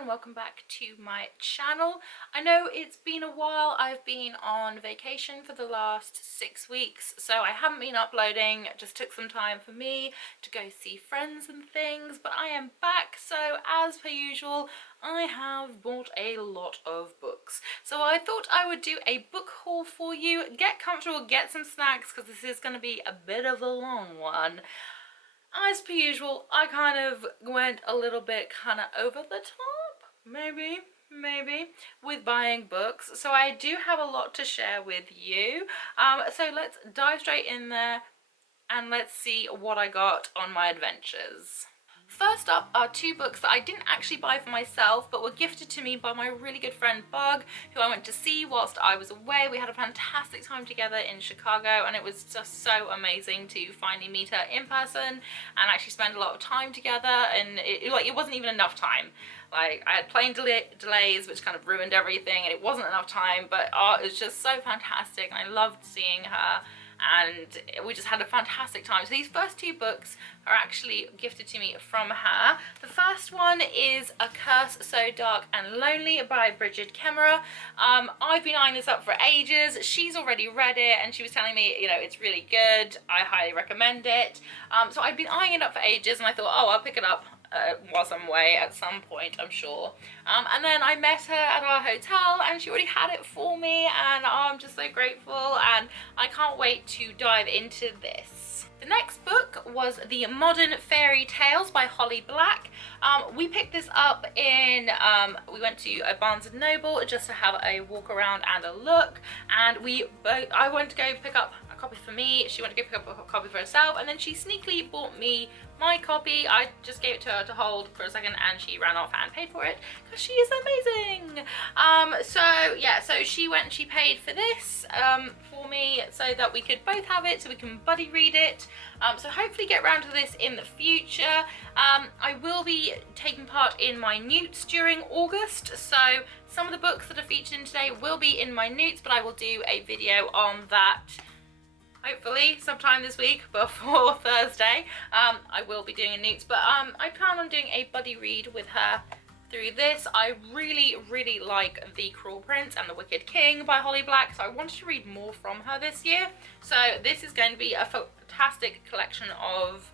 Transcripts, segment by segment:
and welcome back to my channel. I know it's been a while. I've been on vacation for the last 6 weeks, so I haven't been uploading. It just took some time for me to go see friends and things, but I am back. So as per usual, I have bought a lot of books. So I thought I would do a book haul for you. Get comfortable, get some snacks, because this is going to be a bit of a long one. As per usual, I kind of went a little bit over the top, maybe, with buying books. So I do have a lot to share with you. So let's dive straight in there and let's see what I got on my adventures. First up are two books that I didn't actually buy for myself but were gifted to me by my really good friend Bug, who I went to see whilst I was away. We had a fantastic time together in Chicago and it was just so amazing to finally meet her in person and actually spend a lot of time together, and it wasn't even enough time. Like, I had plane delays which kind of ruined everything and it wasn't enough time, but it was just so fantastic and I loved seeing her. And we just had a fantastic time. So these first two books are actually gifted to me from her. The first one is A Curse So Dark and Lonely by Bridget Kemmerer. I've been eyeing this up for ages. She's already read it and she was telling me, you know, it's really good. I highly recommend it. So I've been eyeing it up for ages and I thought, oh, I'll pick it up whilst I'm away at some point, I'm sure. And then I met her at our hotel and she already had it for me, and I'm just so grateful and I can't wait to dive into this. The next book was The Modern Fairy Tales by Holly Black. We picked this up in, we went to a Barnes & Noble just to have a walk around and a look, and I went to go pick up a copy for me, she went to go pick up a copy for herself, and then she sneakily bought me my copy. I just gave it to her to hold for a second and she ran off and paid for it because she is amazing. So yeah, so she went and she paid for this for me so that we could both have it, so we can buddy read it. So hopefully get around to this in the future. I will be taking part in my Newts during August, so some of the books that are featured in today will be in my Newts, but I will do a video on that hopefully sometime this week before Thursday. I will be doing a Newts, but I plan on doing a buddy read with her through this. I really like The Cruel Prince and The Wicked King by Holly Black, so I wanted to read more from her this year. So this is going to be a fantastic collection of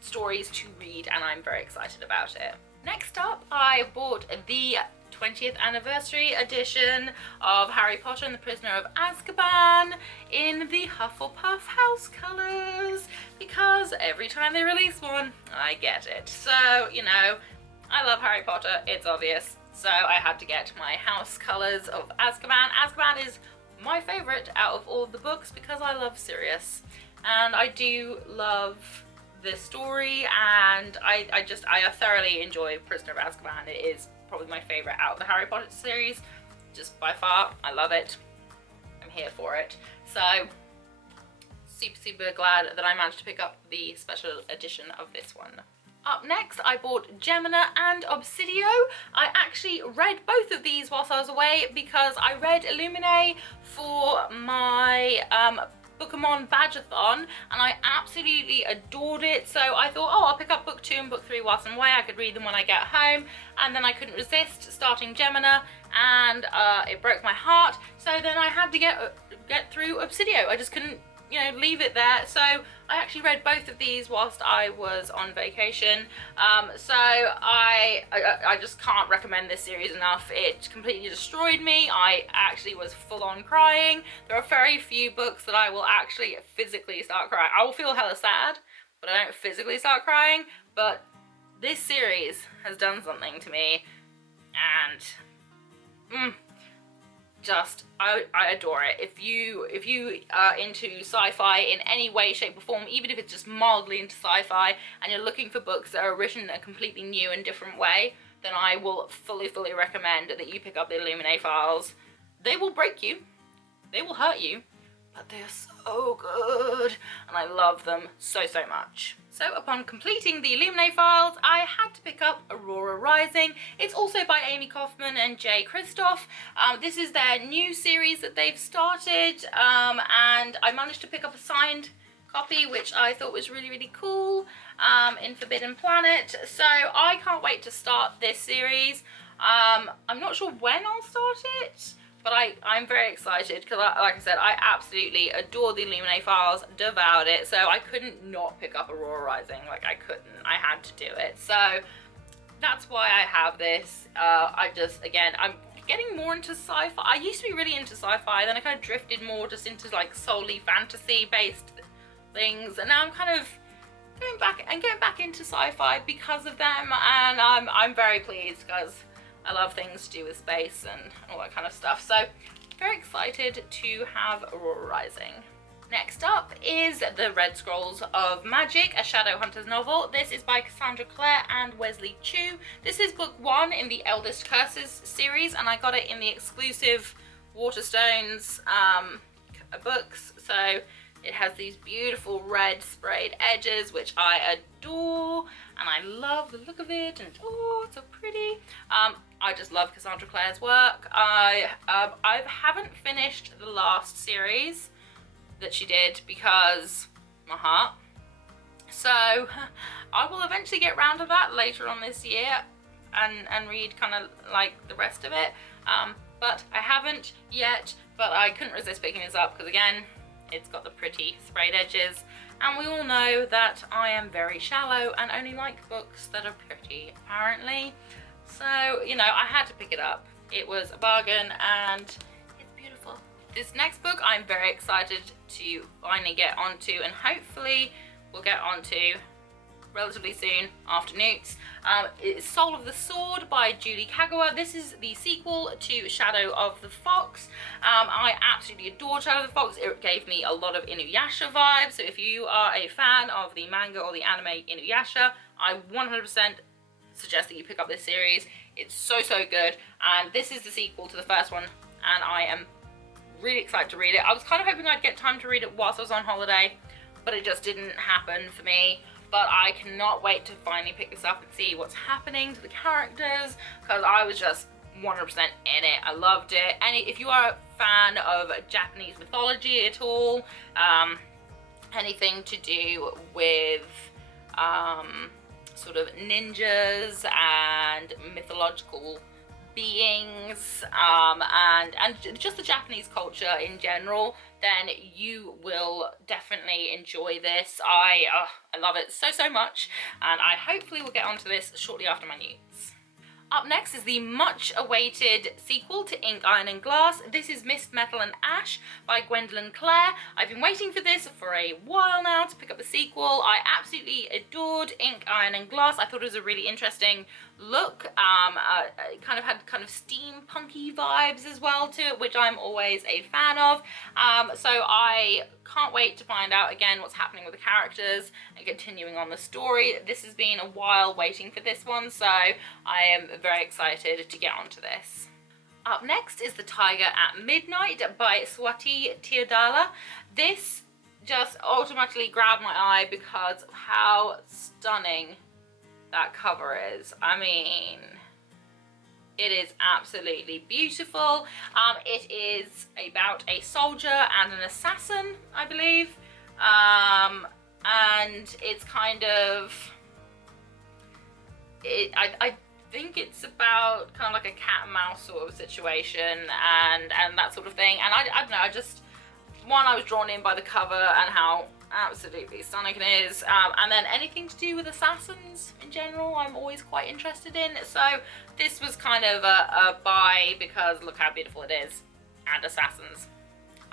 stories to read and I'm very excited about it. Next up, I bought the 20th anniversary edition of Harry Potter and the Prisoner of Azkaban in the Hufflepuff house colours, because every time they release one, I get it. So, you know, I love Harry Potter, it's obvious, so I had to get my house colours of Azkaban. Azkaban is my favourite out of all of the books because I love Sirius, and I do love this story, and I thoroughly enjoy Prisoner of Azkaban. It is probably my favourite out of the Harry Potter series, just by far. I love it. I'm here for it. So super glad that I managed to pick up the special edition of this one. Up next, I bought Gemina and Obsidian. I actually read both of these whilst I was away because I read Illuminae for my Bookemon Badgeathon and I absolutely adored it, so I thought, oh, I'll pick up book 2 and book 3 whilst I'm away. I could read them when I get home, and then I couldn't resist starting Gemina and it broke my heart, so then I had to get through Obsidian. I just couldn't, you know, leave it there. So I actually read both of these whilst I was on vacation. So I just can't recommend this series enough. It completely destroyed me. I actually was full on crying. There are very few books that I will actually physically start crying. I will feel hella sad, but I don't physically start crying. But this series has done something to me, and I adore it. If you are into sci-fi in any way, shape or form, even if it's just mildly into sci-fi and you're looking for books that are written in a completely new and different way, then I will fully recommend that you pick up the Illuminae files. They will break you, they will hurt you, but they're so good and I love them so much. So upon completing the Illuminae files, I had to pick up Aurora Rising. It's also by Amy Kaufman and Jay Kristoff. This is their new series that they've started, and I managed to pick up a signed copy, which I thought was really, really cool, in Forbidden Planet. So I can't wait to start this series. I'm not sure when I'll start it, but I'm very excited because, like I said, I absolutely adore the Illuminae files, devoured it, so I couldn't not pick up Aurora Rising. Like, I couldn't. I had to do it. So that's why I have this. Again, I'm getting more into sci-fi. I used to be really into sci-fi, then I kind of drifted more just into like solely fantasy-based things, and now I'm kind of getting back into sci-fi because of them, and I'm very pleased because I love things to do with space and all that kind of stuff. So very excited to have Aurora Rising. Next up is The Red Scrolls of Magic, a Shadowhunters novel. This is by Cassandra Clare and Wesley Chu. This is book 1 in the Eldest Curses series, and I got it in the exclusive Waterstones books. So it has these beautiful red sprayed edges, which I adore, and I love the look of it, and oh, it's so pretty. I just love Cassandra Clare's work. I haven't finished the last series that she did because my heart. So I will eventually get round to that later on this year and read kind of like the rest of it. But I haven't yet, but I couldn't resist picking this up because, again, it's got the pretty sprayed edges, and we all know that I am very shallow and only like books that are pretty, apparently. So, you know, I had to pick it up. It was a bargain, and it's beautiful. This next book I'm very excited to finally get onto, and hopefully we'll get onto relatively soon after Newts. It's Soul of the Sword by Judy Kagawa. This is the sequel to Shadow of the Fox. I absolutely adore Shadow of the Fox. It gave me a lot of Inuyasha vibes, so if you are a fan of the manga or the anime Inuyasha, I 100% suggest that you pick up this series. It's so good, and this is the sequel to the first one, and I am really excited to read it. I was kind of hoping I'd get time to read it whilst I was on holiday, but it just didn't happen for me. But I cannot wait to finally pick this up and see what's happening to the characters, because I was just 100% in it. I loved it. And if you are a fan of Japanese mythology at all, anything to do with sort of ninjas and mythological beings, and just the Japanese culture in general, then you will definitely enjoy this. I love it so much, and I hopefully will get onto this shortly after my Newts. Up next is the much awaited sequel to Ink, Iron and Glass. This is Mist, Methyl and Ash by Gwendolyn Clare. I've been waiting for this for a while now to pick up the sequel. I absolutely adored Ink, Iron and Glass. I thought it was a really interesting look. It kind of had steampunky vibes as well to it, which I'm always a fan of. So I can't wait to find out again what's happening with the characters and continuing on the story. This has been a while waiting for this one, so I am very excited to get onto this. Up next is The Tiger at Midnight by Swati Teodala. This just automatically grabbed my eye because of how stunning that cover is. I mean, it is absolutely beautiful. It is about a soldier and an assassin, I believe. And it's kind of, I think it's about kind of like a cat and mouse sort of situation and that sort of thing. And I don't know, I was drawn in by the cover and how absolutely stunning it is, and then anything to do with assassins in general I'm always quite interested in, so this was kind of a buy because look how beautiful it is, and assassins.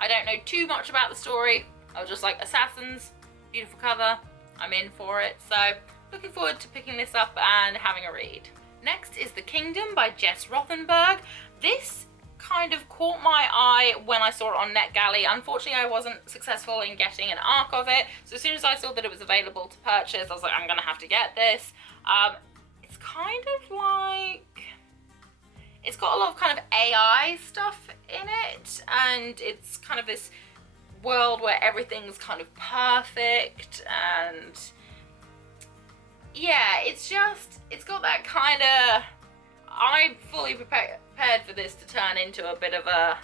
I don't know too much about the story, I was just like, assassins, beautiful cover, I'm in for it, so looking forward to picking this up and having a read. Next is The Kingdom by Jess Rothenberg. This kind of caught my eye when I saw it on NetGalley. Unfortunately, I wasn't successful in getting an arc of it, so as soon as I saw that it was available to purchase, I was like, I'm gonna have to get this. It's kind of like, it's got a lot of kind of AI stuff in it, and it's kind of this world where everything's kind of perfect, and yeah, it's got that kind of, I'm fully prepared for this to turn into a bit of a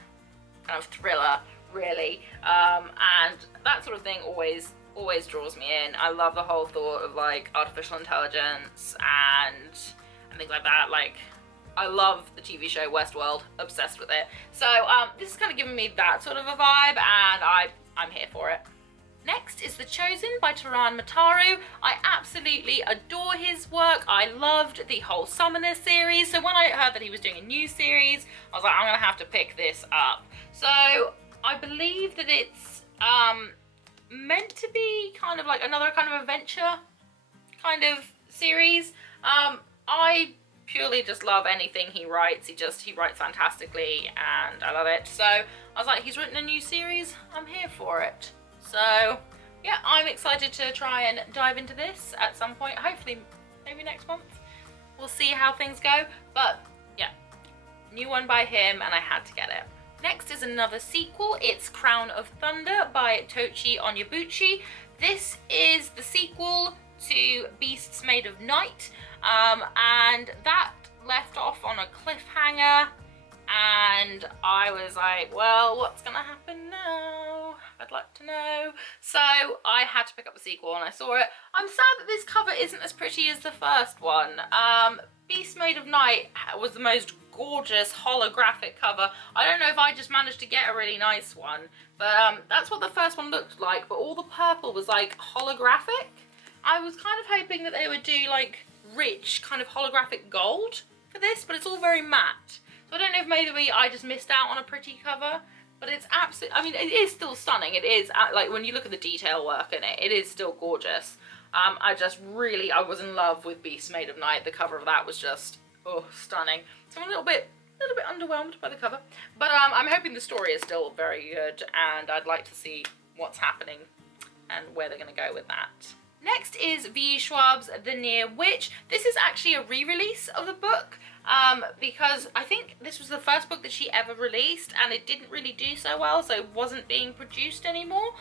kind of thriller, really, and that sort of thing always always draws me in. I love the whole thought of like artificial intelligence and things like that. Like, I love the TV show Westworld, obsessed with it. So this is kind of giving me that sort of a vibe, and I'm here for it. Next is The Chosen by Taran Mataru. I absolutely adore his work. I loved the whole Summoner series. So when I heard that he was doing a new series, I was like, I'm gonna have to pick this up. So I believe that it's meant to be kind of like another kind of adventure kind of series. I purely just love anything he writes. He writes fantastically and I love it. So I was like, he's written a new series, I'm here for it. So yeah, I'm excited to try and dive into this at some point, hopefully maybe next month. We'll see how things go, but yeah, new one by him and I had to get it. Next is another sequel. It's Crown of Thunder by Tochi Onyebuchi. This is the sequel to Beasts Made of Night, and that left off on a cliffhanger, and I was like, well, what's gonna happen now? I'd like to know. So I had to pick up the sequel and I saw it. I'm sad that this cover isn't as pretty as the first one. Beast Made of Night was the most gorgeous holographic cover. I don't know if I just managed to get a really nice one, but that's what the first one looked like, but all the purple was like holographic. I was kind of hoping that they would do like rich kind of holographic gold for this, but it's all very matte. So I don't know if maybe I just missed out on a pretty cover, but it's absolutely, I mean, it is still stunning. It is, like, when you look at the detail work in it, it is still gorgeous. I was in love with Beast Made of Night. The cover of that was just, oh, stunning. So I'm a little bit underwhelmed by the cover, but I'm hoping the story is still very good, and I'd like to see what's happening and where they're going to go with that. Next is V. Schwab's The Near Witch. This is actually a re-release of the book, because I think this was the first book that she ever released and it didn't really do so well, so it wasn't being produced anymore.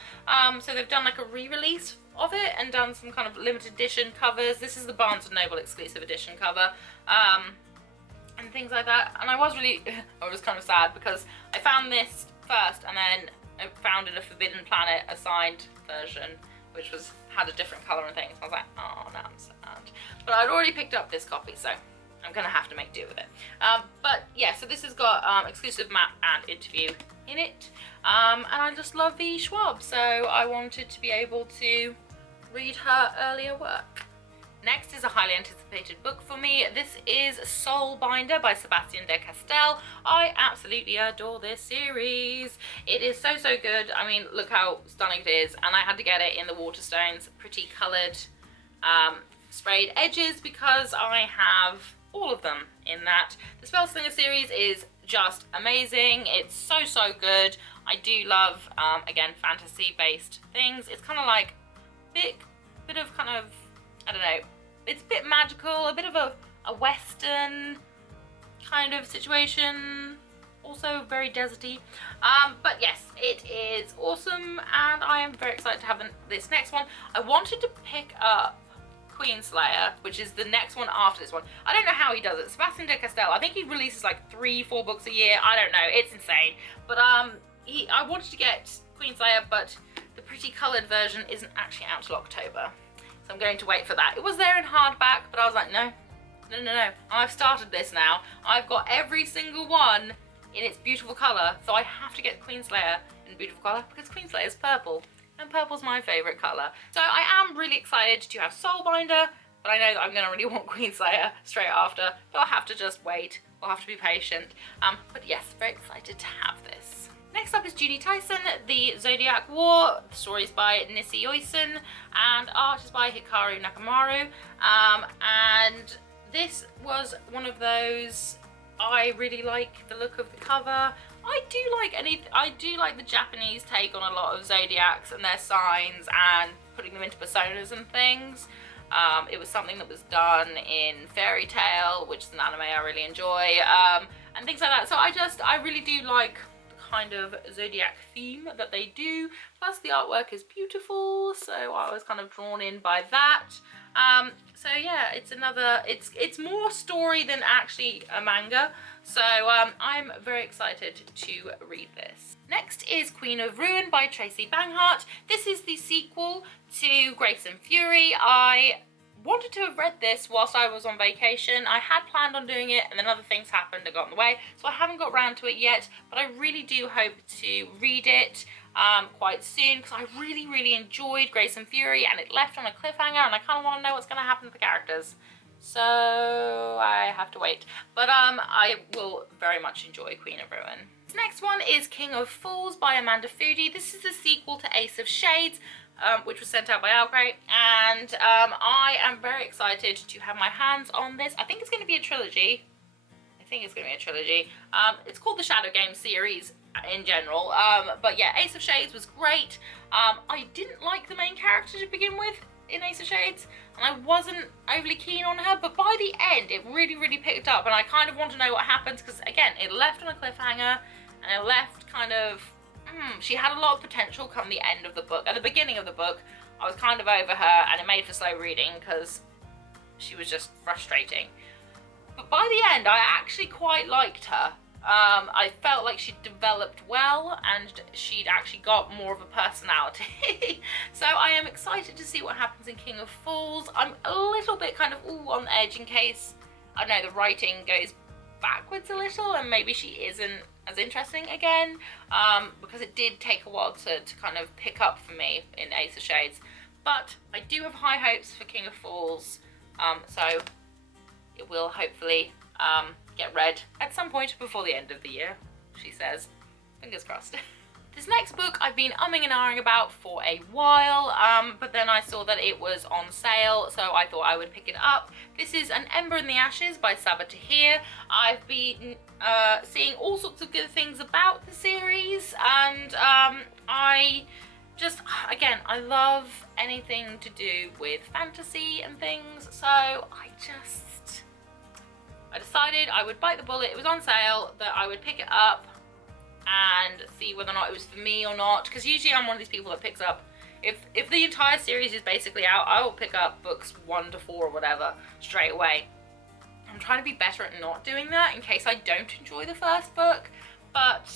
So they've done like a re-release of it and done some kind of limited edition covers. This is the Barnes & Noble exclusive edition cover, and things like that. And I was kind of sad because I found this first and then I found in a Forbidden Planet a signed version, which had a different colour and things. I was like, oh, now I'm sad. But I'd already picked up this copy, so I'm gonna have to make do with it. But yeah, so this has got exclusive map and interview in it, and I just love V. Schwab, so I wanted to be able to read her earlier work. Next is a highly anticipated book for me. This is Soulbinder by Sebastian de Castell. I absolutely adore this series. It is so, so good. I mean, look how stunning it is, and I had to get it in the Waterstones pretty coloured sprayed edges because I have all of them in that. The Spellslinger series is just amazing. It's so, so good. I do love, again, fantasy-based things. It's kind of like bit of kind of, I don't know, it's a bit magical, a bit of a western kind of situation, also very deserty. But yes, it is awesome, and I am very excited to have this next one. I wanted to pick up Queenslayer, which is the next one after this one. I don't know how he does it. Sebastian de Castell, I think he releases like 3-4 books a year. I don't know, it's insane. But I wanted to get Queenslayer, but the pretty coloured version isn't actually out till October. So I'm going to wait for that. It was there in hardback, but I was like, no. I've started this now. I've got every single one in its beautiful colour, so I have to get Queenslayer in beautiful colour because Queenslayer is purple. And purple's my favourite colour. So I am really excited to have Soulbinder, but I know that I'm going to really want Queenslayer straight after. But I'll have to just wait. I'll have to be patient. But yes, very excited to have this. Next up is Judy Tyson, The Zodiac War. The story's by Nissi Oysen, and art is by Hikaru Nakamaru. And this was one of those, I really like the look of the cover. I do like the Japanese take on a lot of zodiacs and their signs and putting them into personas and things. It was something that was done in Fairy Tail, which is an anime I really enjoy, and things like that. So I really do like the kind of zodiac theme that they do. Plus the artwork is beautiful, so I was kind of drawn in by that. So yeah, it's more story than actually a manga. So I'm very excited to read this. Next is Queen of Ruin by Tracy Banghart. This is the sequel to Grace and Fury. I wanted to have read this whilst I was on vacation. I had planned on doing it and then other things happened and got in the way, so I haven't got around to it yet, but I really do hope to read it quite soon, because I really enjoyed Grace and Fury and it left on a cliffhanger and I kind of want to know what's going to happen to the characters. So I have to wait, but I will very much enjoy Queen of Ruin. This next one is King of Fools by Amanda Foody. This is the sequel to Ace of Shades, which was sent out by Algrate, and I am very excited to have my hands on this. I think it's going to be a trilogy. It's called the Shadow Game series in general, but yeah, Ace of Shades was great. I didn't like the main character to begin with in Ace of Shades, and I wasn't overly keen on her, but by the end it really picked up, and I kind of want to know what happens, because again, it left on a cliffhanger, and it left kind of, she had a lot of potential come the end of the book. At the beginning of the book, I was kind of over her, and it made for slow reading, because she was just frustrating. But by the end, I actually quite liked her. I felt like she developed well and she'd actually got more of a personality. So I am excited to see what happens in King of Fools. I'm a little bit kind of on the edge in case, I don't know, the writing goes backwards a little and maybe she isn't as interesting again, because it did take a while to kind of pick up for me in Ace of Shades. But I do have high hopes for King of Fools, so it will hopefully get read at some point before the end of the year, she says. Fingers crossed. This next book I've been umming and ahhing about for a while, but then I saw that it was on sale, so I thought I would pick it up. This is An Ember in the Ashes by Saga Tahir. I've been seeing all sorts of good things about the series, and I just, again, I love anything to do with fantasy and things, so I decided I would bite the bullet. It was on sale, that I would pick it up and see whether or not it was for me or not, because usually I'm one of these people that picks up, if the entire series is basically out, I will pick up books 1 to 4 or whatever straight away. I'm trying to be better at not doing that in case I don't enjoy the first book, but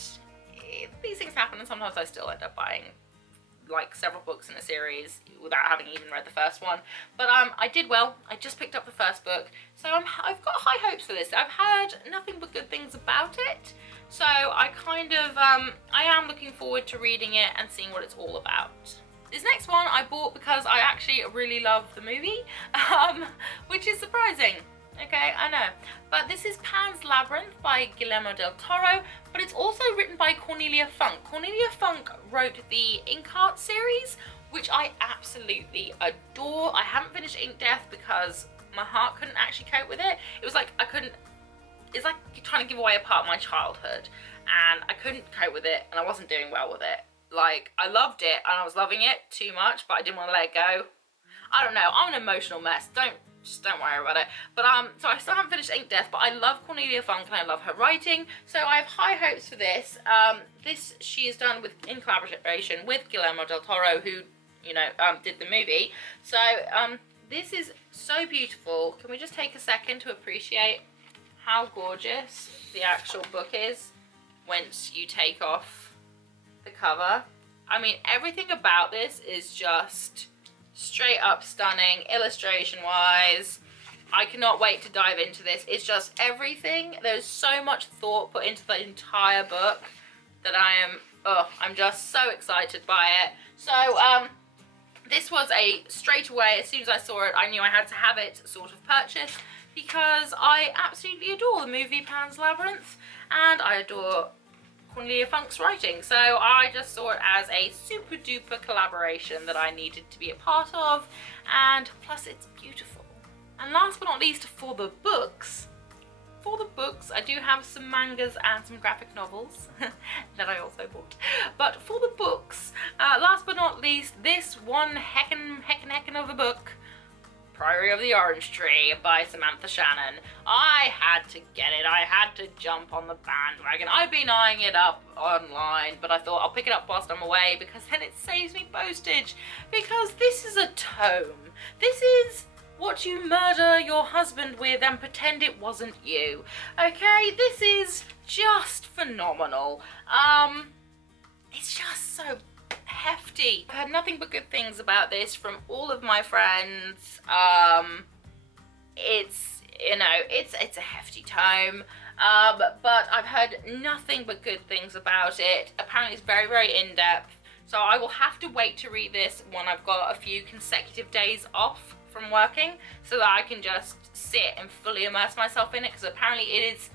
these things happen and sometimes I still end up buying like several books in a series without having even read the first one. But I did well. I just picked up the first book, so I've got high hopes for this. I've heard nothing but good things about it, so I kind of I am looking forward to reading it and seeing what it's all about. This next one I bought because I actually really love the movie, which is surprising. Okay, I know. But this is Pan's Labyrinth by Guillermo del Toro, but it's also written by Cornelia Funk. Cornelia Funk wrote the Inkheart series, which I absolutely adore. I haven't finished Ink Death because my heart couldn't actually cope with it. It was like it's like you're trying to give away a part of my childhood, and I couldn't cope with it, and I wasn't doing well with it. Like, I loved it, and I was loving it too much, but I didn't want to let it go. I don't know, I'm an emotional mess. Just don't worry about it. But so I still haven't finished Ink Death, but I love Cornelia Funk and I love her writing, so I have high hopes for this. This she has done in collaboration with Guillermo del Toro, who, you know, did the movie. So this is so beautiful. Can we just take a second to appreciate how gorgeous the actual book is once you take off the cover? I mean, everything about this is just straight up stunning, illustration wise. I cannot wait to dive into this. It's just everything. There's so much thought put into the entire book that I'm just so excited by it. So this was a straight away, as soon as I saw it, I knew I had to have it sort of purchased, because I absolutely adore the movie Pan's Labyrinth and I adore Cornelia Funk's writing, so I just saw it as a super duper collaboration that I needed to be a part of, and plus it's beautiful. And last but not least, for the books, I do have some mangas and some graphic novels that I also bought. But for the books, last but not least, this one heckin' of a book, Priory of the Orange Tree by Samantha Shannon. I had to get it. I had to jump on the bandwagon. I've been eyeing it up online, but I thought I'll pick it up whilst I'm away, because then it saves me postage. Because this is a tome. This is watch you murder your husband with and pretend it wasn't you. Okay, this is just phenomenal. It's just so hefty. I've heard nothing but good things about this from all of my friends. It's, you know, it's a hefty tome. But I've heard nothing but good things about it. Apparently it's very, very in-depth. So I will have to wait to read this when I've got a few consecutive days off from working, so that I can just sit and fully immerse myself in it, because apparently it is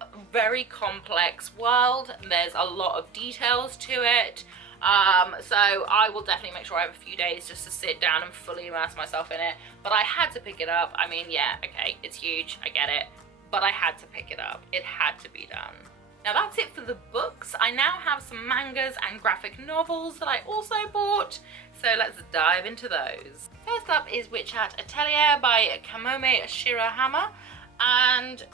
a very complex world. There's a lot of details to it. So I will definitely make sure I have a few days just to sit down and fully immerse myself in it. But I had to pick it up. I mean, yeah, okay, it's huge, I get it. But I had to pick it up. It had to be done. Now that's it for the books. I now have some mangas and graphic novels that I also bought, so let's dive into those. First up is Witch Hat Atelier by Kamome Shirahama, and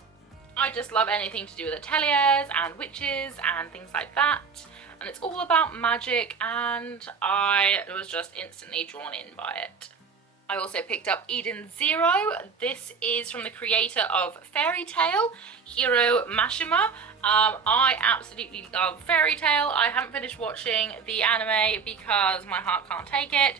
I just love anything to do with ateliers and witches and things like that, and it's all about magic, and I was just instantly drawn in by it. I also picked up Eden Zero. This is from the creator of Fairy Tail, Hiro Mashima. I absolutely love Fairy Tail. I haven't finished watching the anime because my heart can't take it.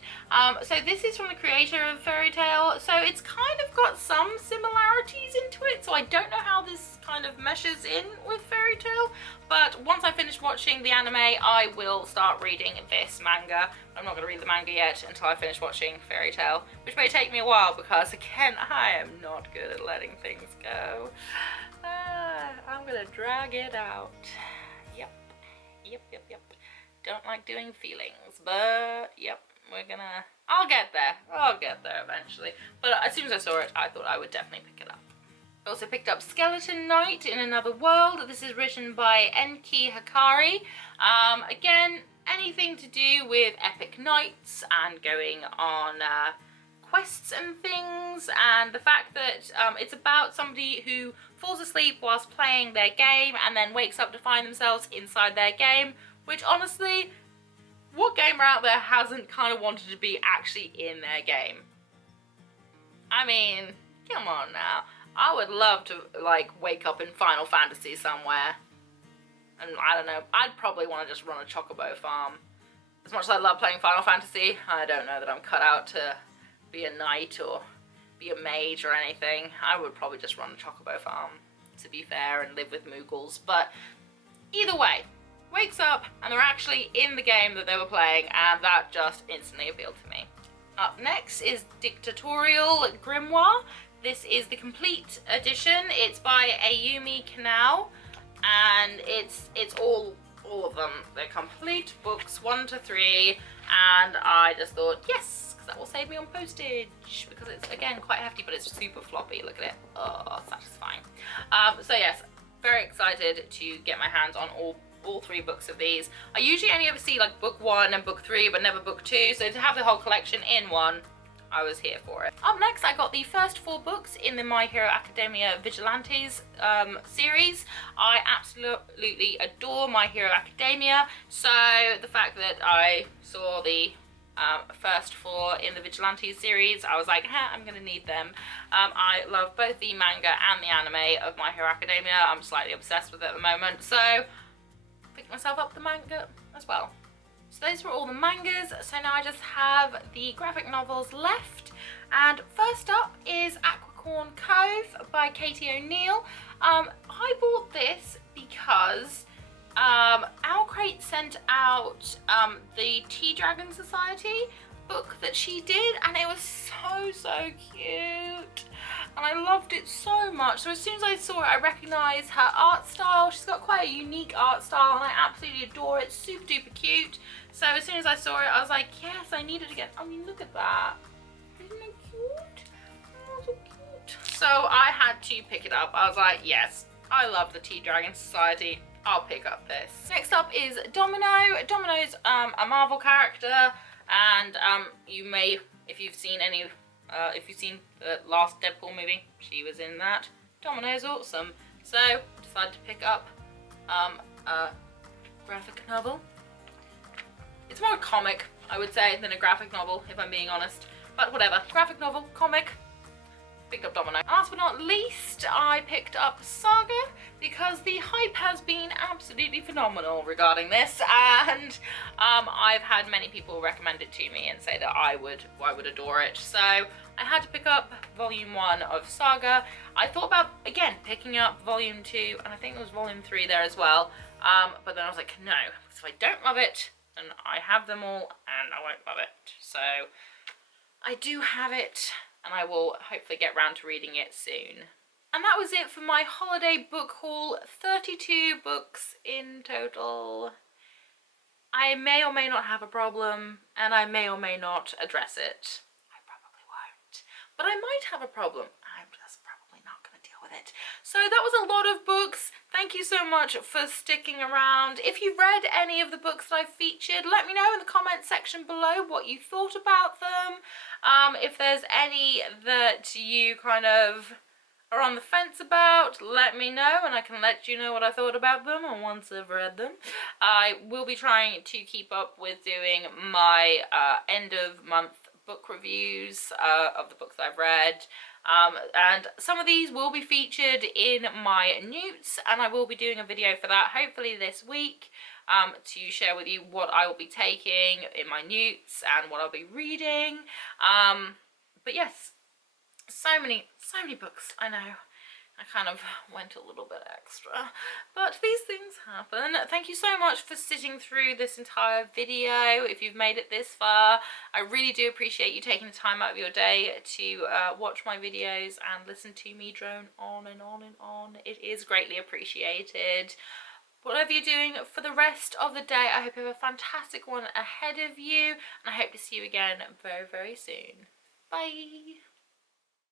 So this is from the creator of Fairy Tail, so it's kind of got some similarities into it, so I don't know how this kind of meshes in with Fairy Tail, but once I finish watching the anime, I will start reading this manga. I'm not going to read the manga yet until I finish watching Fairy Tail, which may take me a while because, again, I am not good at letting things go. I'm going to drag it out. Yep. Don't like doing feelings, but yep, I'll get there eventually. But as soon as I saw it, I thought I would definitely pick it up. I also picked up Skeleton Knight in Another World. This is written by Enki Hikari. Again, anything to do with epic knights and going on quests and things, and the fact that it's about somebody who falls asleep whilst playing their game and then wakes up to find themselves inside their game, which honestly, what gamer out there hasn't kind of wanted to be actually in their game? I mean, come on now. I would love to, like, wake up in Final Fantasy somewhere. And I don't know, I'd probably want to just run a chocobo farm. As much as I love playing Final Fantasy, I don't know that I'm cut out to be a knight or be a mage or anything. I would probably just run a chocobo farm, to be fair, and live with Moogles. But either way, wakes up and they're actually in the game that they were playing, and that just instantly appealed to me. Up next is Dictatorial Grimoire. This is the complete edition. It's by Ayumi Kanao, and it's all of them. They're complete books, 1 to 3, and I just thought, yes, because that will save me on postage, because it's, again, quite hefty, but it's super floppy. Look at it. Oh, satisfying. So yes, very excited to get my hands on all 3 books of these. I usually only ever see like book 1 and book 3, but never book 2, so to have the whole collection in one, I was here for it. Up next, I got the first 4 books in the My Hero Academia Vigilantes series. I absolutely adore My Hero Academia, so the fact that I saw the first 4 in the Vigilantes series, I was like, I'm gonna need them. I love both the manga and the anime of My Hero Academia. I'm slightly obsessed with it at the moment, so picked myself up the manga as well. So those were all the mangas, so now I just have the graphic novels left. And first up is Aquacorn Cove by Katie O'Neill. I bought this because Owlcrate sent out the Tea Dragon Society book that she did, and it was so cute. And I loved it so much. So as soon as I saw it, I recognised her art style. She's got quite a unique art style, and I absolutely adore it. Super duper cute. So as soon as I saw it, I was like, yes, I need it again. I mean, look at that. Isn't it cute? Oh, so cute. So I had to pick it up. I was like, yes, I love the Tea Dragon Society. I'll pick up this. Next up is Domino. Domino's a Marvel character, and you may, if you've seen any, if you've seen the last Deadpool movie, she was in that. Domino's awesome. So decided to pick up a graphic novel. It's more a comic, I would say, than a graphic novel, if I'm being honest. But whatever, graphic novel, comic, picked up Domino. Last but not least, I picked up Saga because the hype has been absolutely phenomenal regarding this, and I've had many people recommend it to me and say that I would adore it. So I had to pick up volume 1 of Saga. I thought about, again, picking up volume 2, and I think there was volume 3 there as well, but then I was like, no, if I don't love it, then I have them all and I won't love it. So I do have it, and I will hopefully get round to reading it soon. And that was it for my holiday book haul. 32 books in total. I may or may not have a problem, and I may or may not address it. I probably won't. But I might have a problem. I'm just probably not going to deal with it. So that was a lot of books. Thank you so much for sticking around. If you've read any of the books that I've featured, let me know in the comment section below what you thought about them. If there's any that you kind of are on the fence about, let me know and I can let you know what I thought about them once I've read them. I will be trying to keep up with doing my end of month book reviews of the books I've read, and some of these will be featured in my newts, and I will be doing a video for that hopefully this week, to share with you what I will be taking in my newts and what I'll be reading. But yes, so many books, I know. I kind of went a little bit extra, but these things happen. Thank you so much for sitting through this entire video. If you've made it this far, I really do appreciate you taking the time out of your day to watch my videos and listen to me drone on and on and on. It is greatly appreciated. Whatever you're doing for the rest of the day, I hope you have a fantastic one ahead of you, and I hope to see you again very, very soon. Bye!